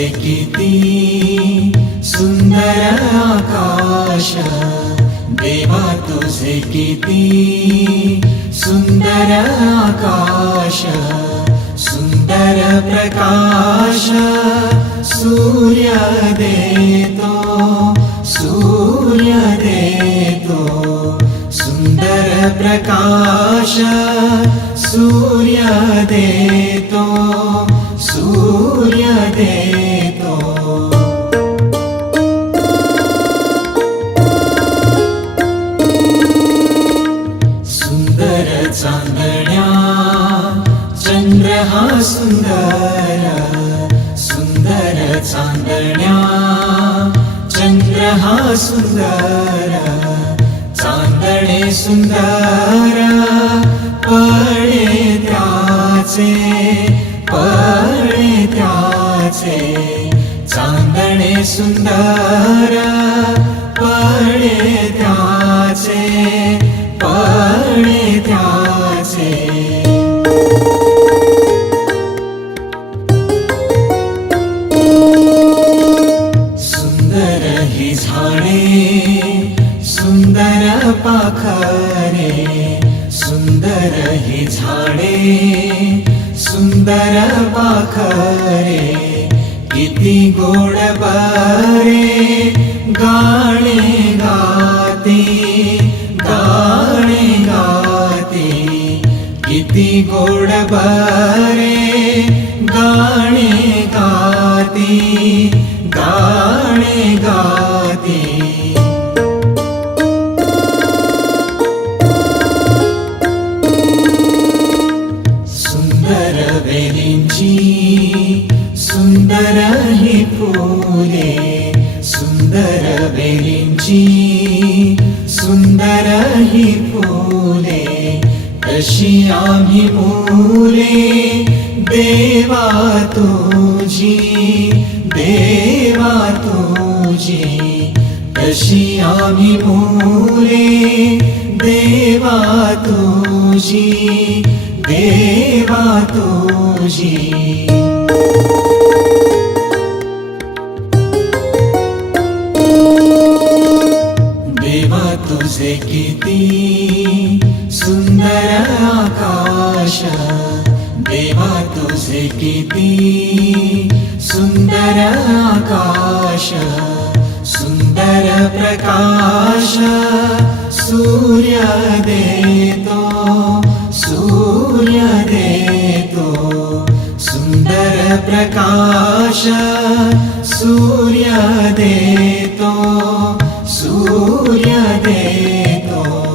तुझे किती सुंदर आकाश, देवा तुझे किती सुंदर आकाश, सुंदर प्रकाश सूर्य देतो, सूर्य देतो, सुंदर प्रकाश सूर्य देतो, सूर्य देतो. सुंदर चांदण्या चंद्र हा सुंदर, सुंदर चांदण्या चंद्र हा सुंदर, चांदणे सुंदर पळे त्याचे, पळे त्याचे, चांदणे सुंदर पळे त्याचे, पळे त्याचे. सुंदर ही झाडे सुंदर पाखरे, सुंदर ही झाडे सुंदर पाखरे, किती गोड बरे गाणे गाते, गाणे गाते, किती गोड बरे गाणे गाते, गाणे गाते. सुंदर वेलींची सुंदर ही फुले, सुंदर वेलींची सुंदर ही फुले, कशी आम्ही मुले देवा तुझी, देवा तुझी, कशी आम्ही मुले देवा तुझी, देवा तुझी. देवा तुझे किती सुंदर आकाश, देवा तुझे किती सुंदर आकाश, सुंदर प्रकाश सूर्य देतो, सूर्य देतो, सुंदर प्रकाश सूर्य देतो, सूर्य देतो.